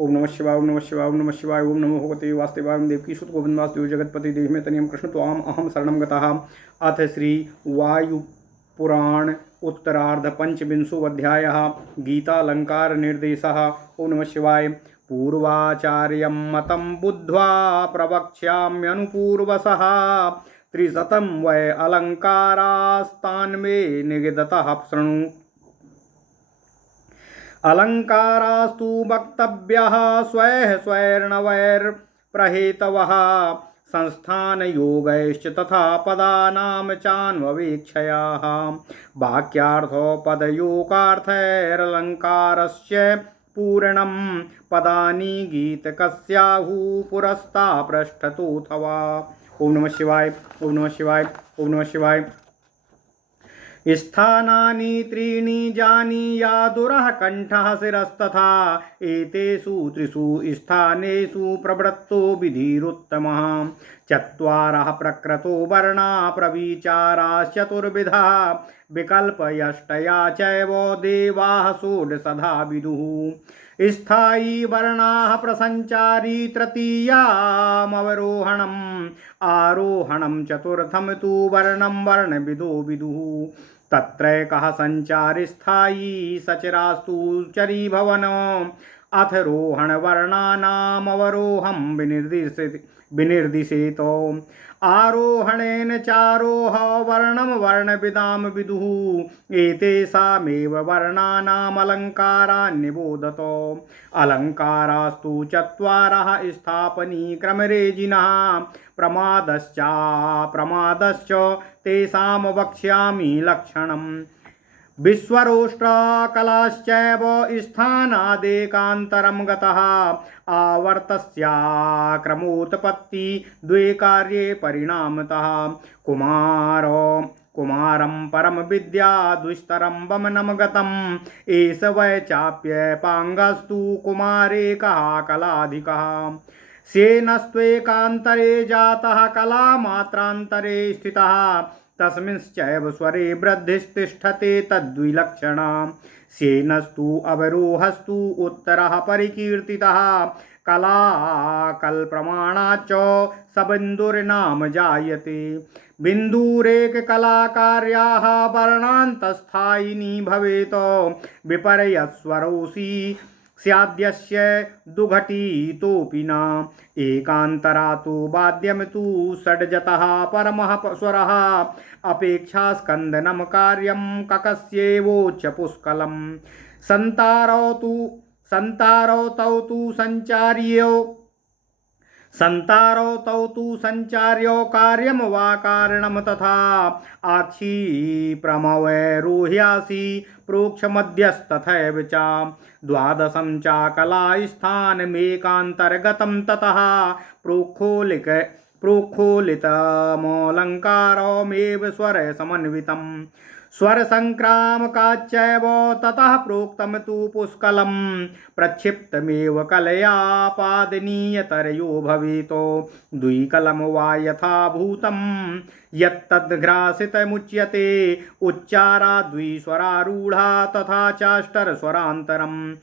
ओम नमः शिवाय, ओम नमः शिवाय, ओम नमः शिवाय, ओम नमो भगवते वासुदेवाय देवकी सुत गोविंद वासुदेव जगतपति देह में तनियम कृष्ण त्वाम अहम शरणम गतः। अथ श्री वायुपुराण उत्तरार्ध पंचविंशो अध्यायः गीतालंकार निर्देशः। ओम नमः शिवाय। पूर्वाचार्यं मतं बुद्ध्वा प्रवक्ष्याम्यनुपूर्वसः त्रिशतं वै अलङ्कारास्तान् मे निगदतः शृणु। अलङ्कारास्तु वक्तव्यः स्वैः स्वैर्नवैर्प्रहेतवः संस्थानयोगैश्च तथा पदानां चान्ववेक्षयाः वाक्यार्थो पदयोगार्थैरलङ्कारस्य पूर्णं पदानि गीतकस्याहुः पुरस्ता पृष्ठतोऽथवा। ओम नमः शिवाय, ओम नमः शिवाय, ओम नमः शिवाय। स्थानानि त्रीणि जानीयादुरः कण्ठः शिरस्तथा एतेषु त्रिषु स्थानेषु प्रवृत्तो विधिरुत्तमः। चत्वारः प्रकृतो वर्णा प्रविचाराश्चतुर्विधा विकल्पयष्टया चैव देवाः षोडशधा विदुः। स्थायी वर्णाः प्रसञ्चारी तृतीयामवरोहणम् आरोहणं चतुर्थं तु वर्णं वर्णविदो विदुः। तत्रैकः सञ्चारी स्थायी सचरास्तु चरी भवन अथ रोहणवर्णानामवरोहं विनिर्दिशेत। आरोहणेन चारोह वर्णं वर्णविदां विदुः एतेषामेव वर्णानामलङ्कारान् निबोधत। अलङ्कारास्तु चत्वारः स्थापनी क्रमरेजिनः प्रमादश्च तेषां वक्ष्यामि लक्षणम्। विश्वरोष्ट्रकलाश्चैव स्थानादेकान्तरं गतः आवर्तस्याक्रमोत्पत्ति द्वे कार्ये परिणामतः। कुमारं परम विद्या दुस्तरं वमनं गतम् एष वै चाप्यपाङ्गस्तु कुमारेकः कलाधिकः। सेनस्त्वेकान्तरे जातः कलामात्रान्तरे स्थितः तस्मिंश्चैव स्वरे वृद्धिस्तिष्ठते तद्विलक्षणा। सेनस्तु अवरोहस्तु उत्तरः परिकीर्तितः कलाकल्प्रमाणाच्च सबिन्दुर्नाम जायते। बिन्दुरेककलाकार्याः वर्णान्तस्थायिनी भवेत् विपर्यस्वरोऽसि स्याद्यस्य दुघटितोऽपि न। एकान्तरा तु वाद्यं तु षड्जतः परमः स्वरः अपेक्षा स्कन्दनं कार्यं ककस्येवोच्च पुष्कलम्। सन्तारौ तौ तु संचार्यो कार्यं वा कारणं तथा आक्षिप्रमवैरोह्यासि प्रोक्षमध्यस्तथैव च। द्वादशं च कलास्थानमेकान्तर्गतं ततः प्रोक्षोलितमलङ्कारमेव स्वरसमन्वितम्। स्वरसङ्क्रामकाच्चैव ततः प्रोक्तं तु पुष्कलं प्रक्षिप्तमेव कलया पादनीयतरयो भवेत्। द्विकलं वा यथाभूतं यत्तद्घ्रासितमुच्यते उच्चारा द्विस्वरारूढा तथा चाष्टरस्वरान्तरम्।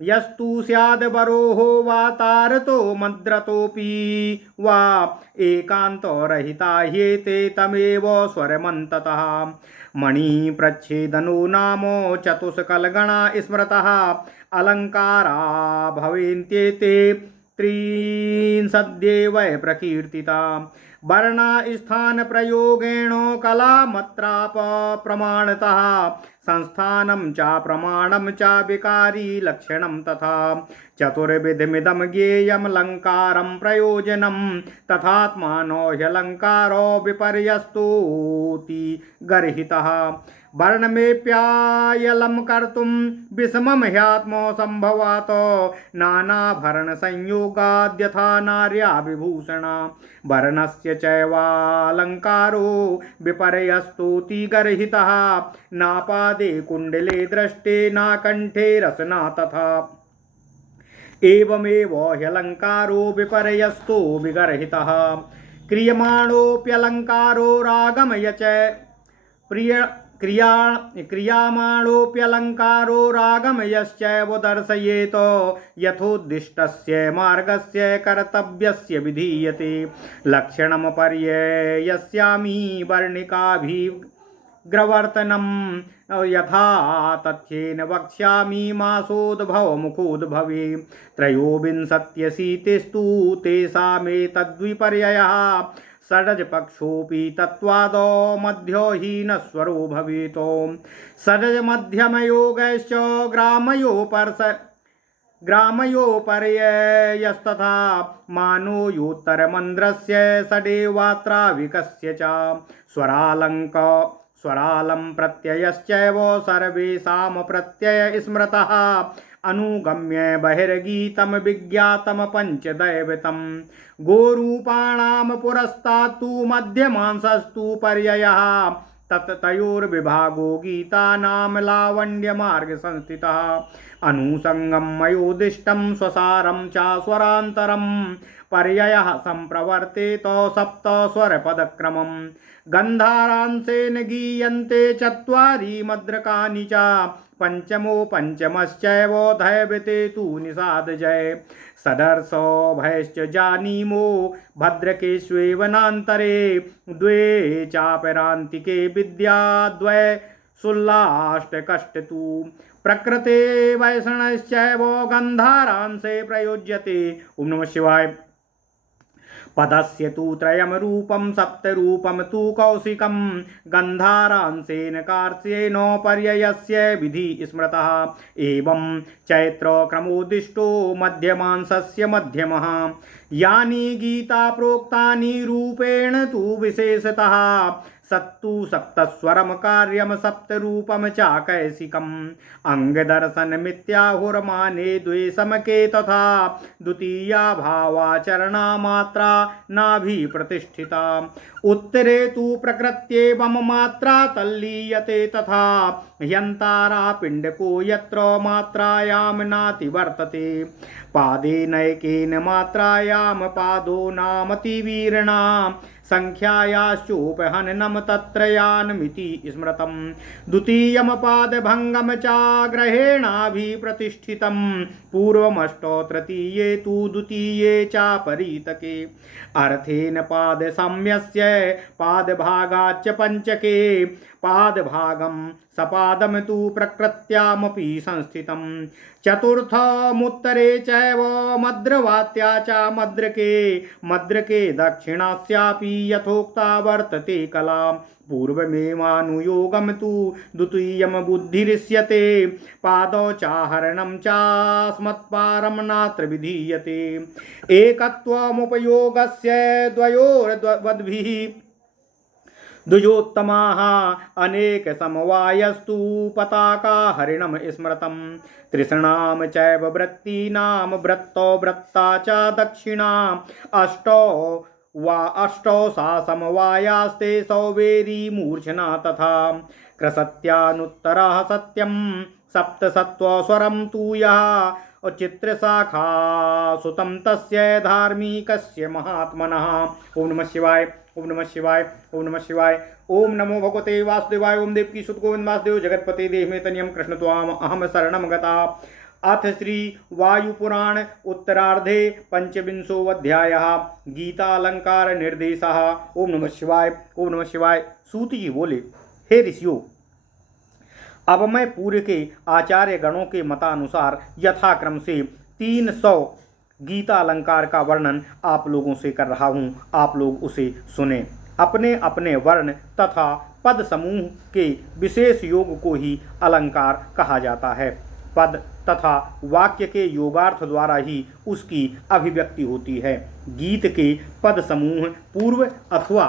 यस्तु स्यादवरोह वा तारतो मद्रतोऽपि वा एकान्तो रहिता ह्येते तमेव स्वरमन्ततः। मणिप्रच्छेदनो नाम चतुष्कलगणा स्मृतः अलङ्कारा भवेन्त्येते त्रिंशद्देव प्रकीर्तिता। वर्णा स्थान प्रयोगेण कलामात्राप प्रमाणतः संस्थानं च प्रमाणं च विकारी लक्षणं तथा। चतुर्विधमिदं ज्ञेयं अलङ्कारं प्रयोजनं तथात्मानो ह्यलङ्कारो विपर्यस्तोति गर्हितः। वर्णमेप्यायलं कर्तुं विषमं ह्यात्मो सम्भवात् नानाभरणसंयोगाद्यथा नार्या विभूषणा। वर्णस्य चैवालङ्कारो विपर्यस्तोति गर्हितः नापादे कुण्डले दृष्टे न कण्ठे रसना तथा। एवमेव ह्यलङ्कारो विपर्यस्तो विगर्हितः। क्रियमाणोऽप्यलङ्कारो रागमय च क्रियामाणोऽप्यलङ्कारो रागमयश्चैव दर्शयेत यथोद्दिष्टस्य मार्गस्य कर्तव्यस्य विधीयते लक्षणं पर्ययस्यामि वर्णिकाभिग्रवर्तनं यथा तथ्येन वक्ष्यामि मासोद्भवमुखोद्भवे त्रयोविंशत्यशीतिस्तु तेषामेतद्विपर्ययः षडजपक्षोऽपि तत्त्वादो मध्यहीनस्वरो भवेत् षडजमध्यमयोगश्च ग्रामयोपर्ययस्तथा मानो योत्तरमन्द्रस्य षडेवात्राविकस्य च स्वरालं प्रत्ययश्चैव सर्वेषां प्रत्यय स्मृतः अनुगम्य बहिर्गीतं विज्ञातं पञ्चदैवतं गोरूपाणां पुरस्तात्तु मध्यमांसस्तु पर्ययः तयोर्विभागो गीतानां लावण्यमार्गसंस्थितः अनुसंगं मयोदिष्टं स्वसारं च स्वरान्तरं पर्ययः सम्प्रवर्तेत सप्त स्वरपदक्रमं गन्धारांसेन गीयन्ते चत्वारि मद्रकानि च पंचमो पंचमश्चैव दैवते तु निषादजय सदर्शो भयश्च जानीमो भद्रकेष्वेवनान्तरे द्वे चापरान्तिके विद्या द्वय सुल्लाष्टकष्टतु प्रकृते वैष्णश्चैव गन्धारांसे प्रयुज्यते। ओम नमः शिवाय। पदस्य तु त्रयं रूपं सप्तरूपं तु कौशिकं गन्धारांसेन कार्त्स्येन पर्ययस्य विधि स्मृतः एवं चैत्रक्रमोदिष्टो मध्यमांसस्य मध्यमः यानि गीता प्रोक्तानि रूपेण तु विशेषतः सत्तु सप्तस्वरं कार्यं सप्तरूपं चाकैशिकम् अंगदर्शनमित्याहुर्माने द्वे समके तथा द्वितीया भावाचरणा मात्रा नाभिप्रतिष्ठिता उत्तरे तु प्रकृत्येवं मात्रा तल्लीयते तथा ह्यन्तारा पिण्डको यत्र मात्रायां नातिवर्तते पादेनैकेन मात्रायां पादो नामतिवीर्णा संख्यायाश्चोपहननं तत्रयान्मिति स्मृतं द्वितीयं पादभङ्गं चाग्रहेणाभिप्रतिष्ठितं पूर्वमष्टौ तृतीये तु द्वितीये चापरीतके अर्थेन पादसाम्यस्य पादभागाच्च पञ्चके पादभागं सपादं तु प्रकृत्यामपि संस्थितं चतुर्थमुत्तरे चैव मद्रवात्या च मद्रके दक्षिणास्यापि यथोक्ता वर्तते कला पूर्वमेवानुयोगं तु द्वितीयं बुद्धिरिष्यते पादौ चाहरणं चास्मत्पारं नात्र विधीयते एकत्वमुपयोगस्य द्वयोर्वद्भिः द्विजोत्तमाः अनेक समवायस्तु पताका हरिणं स्मृतं तृष्णां चैव वृत्तीनां वृत्तौ वृत्ता च दक्षिणा अष्टौ सा समवायास्ते सौवेरी मूर्छना तथा क्रसत्यानुत्तरः सत्यं सप्तसत्त्वस्वरं तु यः चित्रशाखा सुतं तस्य धार्मिकस्य महात्मनः। ओम नमः शिवाय। ओम नमः शिवाय। ओम नमः शिवाय। ओम नमो भगवते वासुदेवाय। ओम देवकी सुत गोविंद वासुदेव जगतपते देह में तनियम कृष्ण त्वाम अहम शरणम गता। अथ श्री वायुपुराण उत्तरार्धे पंचविंशोऽध्यायः गीतालंकार निर्देशः। ओम नमः शिवाय। ओम नमः शिवाय। सूत जी बोले, हे ऋषियों, अब मैं पूर्व के आचार्य गणों के मतानुसार यथाक्रम से 300 गीता अलंकार का वर्णन आप लोगों से कर रहा हूँ। आप लोग उसे सुने। अपने अपने वर्ण तथा पद समूह के विशेष योग को ही अलंकार कहा जाता है। पद तथा वाक्य के योगार्थ द्वारा ही उसकी अभिव्यक्ति होती है। गीत के पद समूह पूर्व अथवा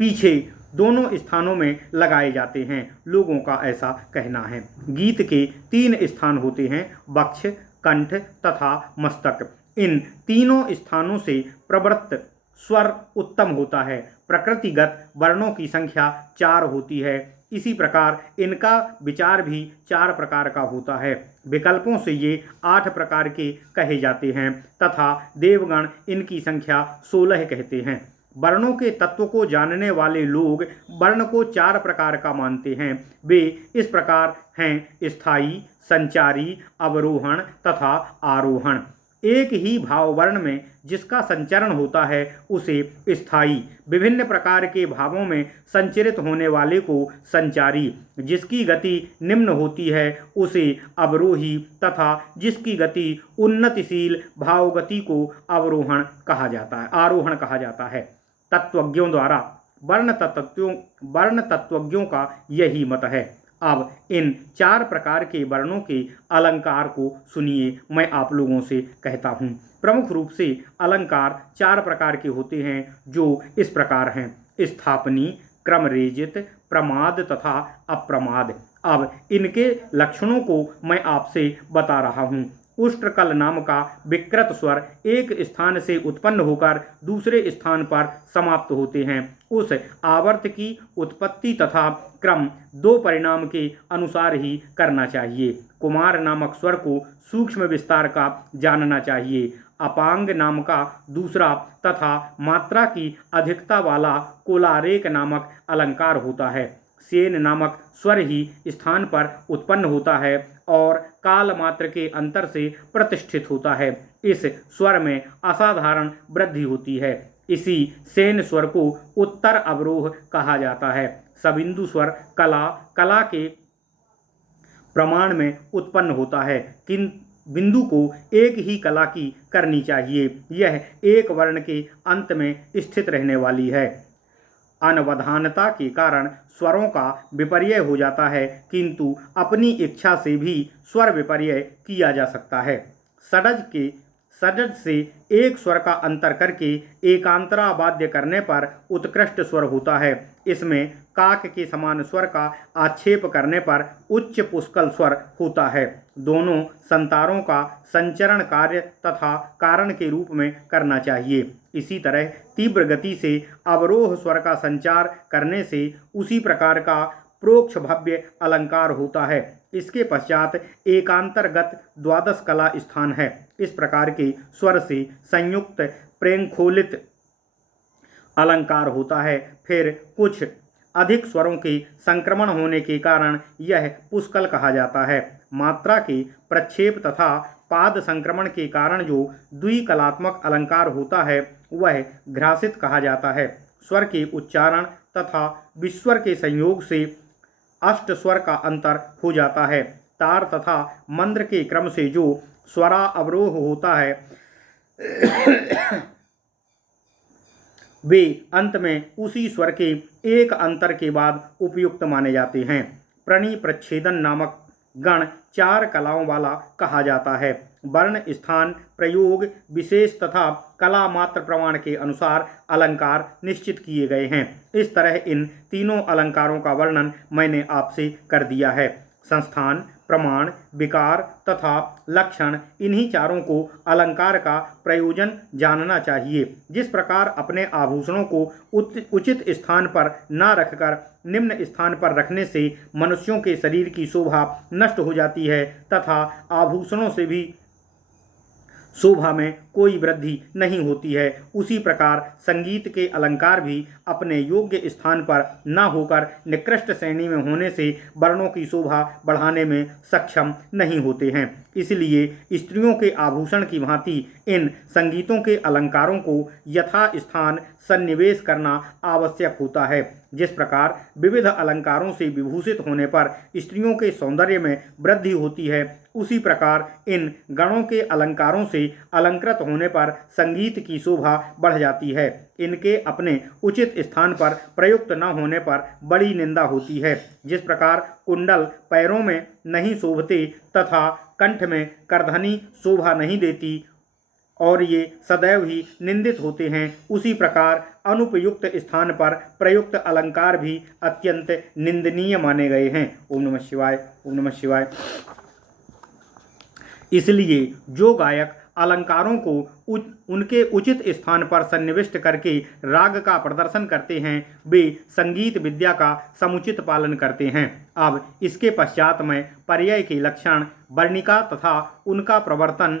पीछे दोनों स्थानों में लगाए जाते हैं। लोगों का ऐसा कहना है। गीत के 3 स्थान होते हैं, वक्ष, कंठ तथा मस्तक। इन तीनों स्थानों से प्रवृत्त स्वर उत्तम होता है। प्रकृतिगत वर्णों की संख्या 4 होती है। इसी प्रकार इनका विचार भी 4 प्रकार का होता है। विकल्पों से ये 8 प्रकार के कहे जाते हैं तथा देवगण इनकी संख्या 16 कहते हैं। वर्णों के तत्व को जानने वाले लोग वर्ण को 4 प्रकार का मानते हैं। वे इस प्रकार हैं: स्थायी, संचारी, अवरोहण तथा आरोहण। एक ही भाव वर्ण में जिसका संचरण होता है उसे स्थायी, विभिन्न प्रकार के भावों में संचरित होने वाले को संचारी, जिसकी गति निम्न होती है उसे अवरोही तथा जिसकी गति उन्नतिशील भावगति को आरोहण कहा जाता है। तत्वज्ञों द्वारा वर्ण तत्वज्ञों का यही मत है। अब इन 4 प्रकार के वर्णों के अलंकार को सुनिए, मैं आप लोगों से कहता हूँ। प्रमुख रूप से अलंकार 4 प्रकार के होते हैं, जो इस प्रकार हैं: स्थापनी, क्रमरेजित, प्रमाद तथा अप्रमाद। अब इनके लक्षणों को मैं आपसे बता रहा हूँ। उष्ट्रकल नाम का विकृत स्वर एक स्थान से उत्पन्न होकर दूसरे स्थान पर समाप्त होते हैं। उस आवर्त की उत्पत्ति तथा क्रम 2 परिणाम के अनुसार ही करना चाहिए। कुमार नामक स्वर को सूक्ष्म विस्तार का जानना चाहिए। अपांग नाम का दूसरा तथा मात्रा की अधिकता वाला कोलारेक नामक अलंकार होता है। सेन नामक स्वर ही स्थान पर उत्पन्न होता है और काल मात्र के अंतर से प्रतिष्ठित होता है। इस स्वर में असाधारण वृद्धि होती है। इसी सेन स्वर को उत्तर अवरोह कहा जाता है। सबिंदु स्वर कला के प्रमाण में उत्पन्न होता है, किंतु बिंदु को एक ही कला की करनी चाहिए। यह एक वर्ण के अंत में स्थित रहने वाली है। अनवधानता के कारण स्वरों का विपर्यय हो जाता है, किंतु अपनी इच्छा से भी स्वर विपर्यय किया जा सकता है। षडज से एक स्वर का अंतर करके एकांतरा वाद्य करने पर उत्कृष्ट स्वर होता है। इसमें काक के समान स्वर का आक्षेप करने पर उच्च पुष्कल स्वर होता है। दोनों संतारों का संचरण कार्य तथा कारण के रूप में करना चाहिए। इसी तरह तीव्र गति से अवरोह स्वर का संचार करने से उसी प्रकार का प्रोक्ष भव्य अलंकार होता है। इसके पश्चात एकांतर्गत 12 कला स्थान है। इस प्रकार के स्वर से संयुक्त प्रेंखोलित अलंकार होता है। फिर कुछ अधिक स्वरों के संक्रमण होने के कारण यह पुष्कल कहा जाता है। मात्रा के प्रक्षेप तथा पाद संक्रमण के कारण जो द्विकलात्मक अलंकार होता है वह घ्रासित कहा जाता है। स्वर के उच्चारण तथा विस्वर के संयोग से अष्ट स्वर का अंतर हो जाता है। तार तथा मंद्र के क्रम से जो स्वरा अवरोह होता है वे अंत में उसी स्वर के एक अंतर के बाद उपयुक्त माने जाते हैं। प्रणि प्रच्छेदन नामक गण 4 कलाओं वाला कहा जाता है। वर्ण, स्थान, प्रयोग, विशेष तथा कला मात्र प्रमाण के अनुसार अलंकार निश्चित किए गए हैं। इस तरह इन तीनों अलंकारों का वर्णन मैंने आपसे कर दिया है। संस्थान, प्रमाण, विकार तथा लक्षण, इन्हीं चारों को अलंकार का प्रयोजन जानना चाहिए। जिस प्रकार अपने आभूषणों को उचित स्थान पर न रखकर निम्न स्थान पर रखने से मनुष्यों के शरीर की शोभा नष्ट हो जाती है तथा आभूषणों से भी शोभा में कोई वृद्धि नहीं होती है, उसी प्रकार संगीत के अलंकार भी अपने योग्य स्थान पर न होकर निकृष्ट श्रेणी में होने से वर्णों की शोभा बढ़ाने में सक्षम नहीं होते हैं। इसलिए स्त्रियों के आभूषण की भांति इन संगीतों के अलंकारों को यथा स्थान सन्निवेश करना आवश्यक होता है। जिस प्रकार विविध अलंकारों से विभूषित होने पर स्त्रियों के सौंदर्य में वृद्धि होती है, उसी प्रकार इन गणों के अलंकारों से अलंकृत होने पर संगीत की शोभा बढ़ जाती है। इनके अपने उचित स्थान पर प्रयुक्त न होने पर बड़ी निंदा होती है। जिस प्रकार कुंडल पैरों में नहीं शोभते तथा कंठ में करधनी शोभा नहीं देती और ये सदैव ही निंदित होते हैं, उसी प्रकार अनुपयुक्त स्थान पर प्रयुक्त अलंकार भी अत्यंत निंदनीय माने गए हैं। ओम नमः शिवाय, ओम नमः शिवाय। इसलिए जो गायक अलंकारों को उनके उचित स्थान पर सन्निविष्ट करके राग का प्रदर्शन करते हैं, वे संगीत विद्या का समुचित पालन करते हैं। अब इसके पश्चात मैं पर्याय के लक्षण, वर्णिका तथा उनका प्रवर्तन,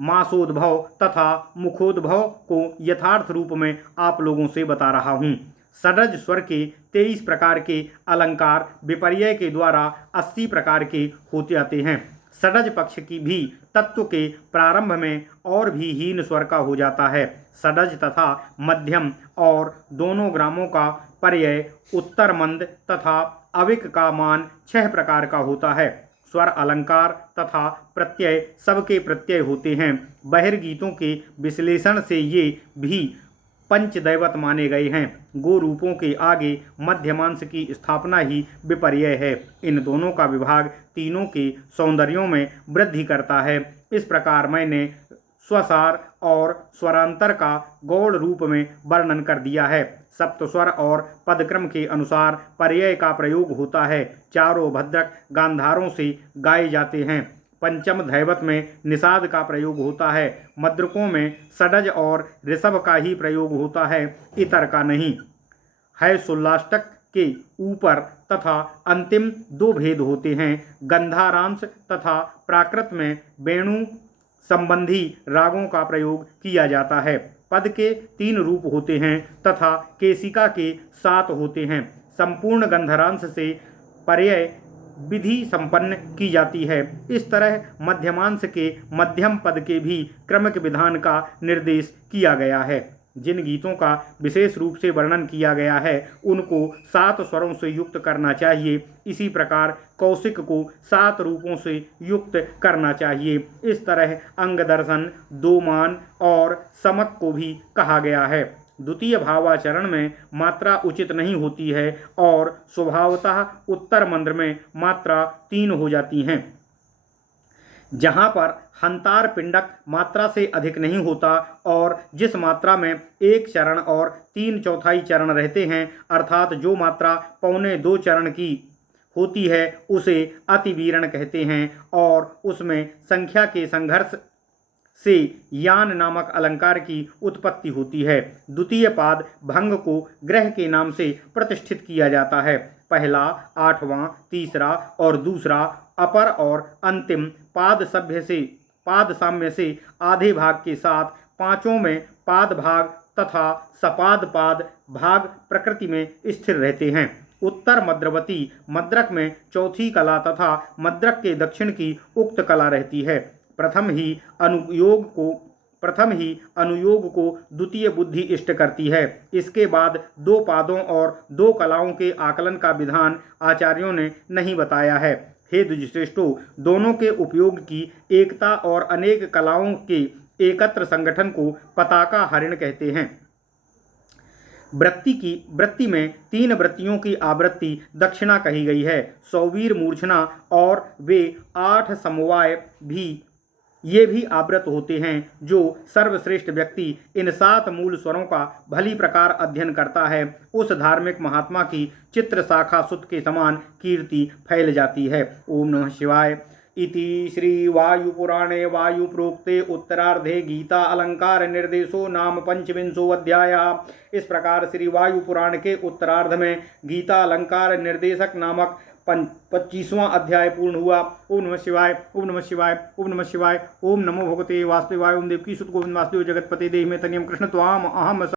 मासोद्भव तथा मुखोद्भव को यथार्थ रूप में आप लोगों से बता रहा हूँ। षड्ज स्वर के 23 प्रकार के अलंकार विपर्यय के द्वारा 80 प्रकार के होते आते हैं। षड्ज पक्ष की भी तत्व के प्रारंभ में और भी हीन स्वर का हो जाता है। षड्ज तथा मध्यम और दोनों ग्रामों का पर्यय उत्तर मंद तथा अविक का मान 6 प्रकार का होता है। स्वर अलंकार तथा प्रत्यय सबके प्रत्यय होते हैं। बहिर्गीतों के विश्लेषण से ये भी पंचदैवत माने गए हैं। गो रूपों के आगे मध्यमांश की स्थापना ही विपर्यय है। इन दोनों का विभाग तीनों के सौंदर्यों में वृद्धि करता है। इस प्रकार मैंने स्वसार और स्वरांतर का गौड़ रूप में वर्णन कर दिया है। सप्तस्वर और पदक्रम के अनुसार पर्यय का प्रयोग होता है। चारों भद्रक गांधारों से गाए जाते हैं। पंचम दैवत में निषाद का प्रयोग होता है। मद्रकों में षड्ज और ऋषभ का ही प्रयोग होता है, इतर का नहीं है। सोल्लाष्टक के ऊपर तथा अंतिम 2 भेद होते हैं। गंधारांश तथा प्राकृत में वेणु संबंधी रागों का प्रयोग किया जाता है। पद के 3 रूप होते हैं तथा केसिका के 7 होते हैं। संपूर्ण गंधरांश से पर्यय विधि संपन्न की जाती है। इस तरह मध्यमांश के मध्यम पद के भी क्रमिक विधान का निर्देश किया गया है। जिन गीतों का विशेष रूप से वर्णन किया गया है उनको 7 स्वरों से युक्त करना चाहिए। इसी प्रकार कौशिक को 7 रूपों से युक्त करना चाहिए। इस तरह अंग दर्शन, दोमान और समक को भी कहा गया है। द्वितीय भावाचरण में मात्रा उचित नहीं होती है और स्वभावतः उत्तर मंद्र में मात्रा 3 हो जाती हैं। जहाँ पर हंतार पिंडक मात्रा से अधिक नहीं होता और जिस मात्रा में 1 चरण और 3/4 चरण रहते हैं, अर्थात जो मात्रा 1.25 चरण की होती है उसे अतिवीरण कहते हैं और उसमें संख्या के संघर्ष से यान नामक अलंकार की उत्पत्ति होती है। द्वितीय पाद भंग को ग्रह के नाम से प्रतिष्ठित किया जाता है। पहला, 8वां, तीसरा और दूसरा अपर और अंतिम पाद साम्य से आधे भाग के साथ पांचों में पाद भाग तथा सपाद पाद भाग प्रकृति में स्थिर रहते हैं। उत्तर मद्रवती मद्रक में चौथी कला तथा मद्रक के दक्षिण की उक्त कला रहती है। प्रथम ही अनुयोग को द्वितीय बुद्धि इष्ट करती है। इसके बाद 2 पादों और 2 कलाओं के आकलन का विधान आचार्यों ने नहीं बताया है। हे द्विजश्रेष्ठों, दोनों के उपयोग की एकता और अनेक कलाओं के एकत्र संगठन को पताका हरिण कहते हैं। वृत्ति में 3 वृत्तियों की आवृत्ति दक्षिणा कही गई है। सौवीर मूर्छना और वे 8 समवाय भी ये भी आवृत होते हैं। जो सर्वश्रेष्ठ व्यक्ति इन 7 मूल स्वरों का भली प्रकार अध्ययन करता है उस धार्मिक महात्मा की चित्र शाखा सुत के समान कीर्ति फैल जाती है। ओम नमः शिवाय। इति श्री वायुपुराणे वायुप्रोक्ते उत्तरार्धे गीता अलंकार निर्देशो नाम 25वां अध्यायः। इस प्रकार श्री वायुपुराण के उत्तरार्ध में गीता अलंकार निर्देशक नामक 25वां अध्याय पूर्ण हुआ। ओम नमः शिवाय, ओम नमः शिवाय, ओम नमः शिवाय। ओम नमो भगवते वासुदेवाय। ओम देवकी सुत गोविंद वासुदेव जगतपते देहि में तनियम कृष्ण त्वाम अहम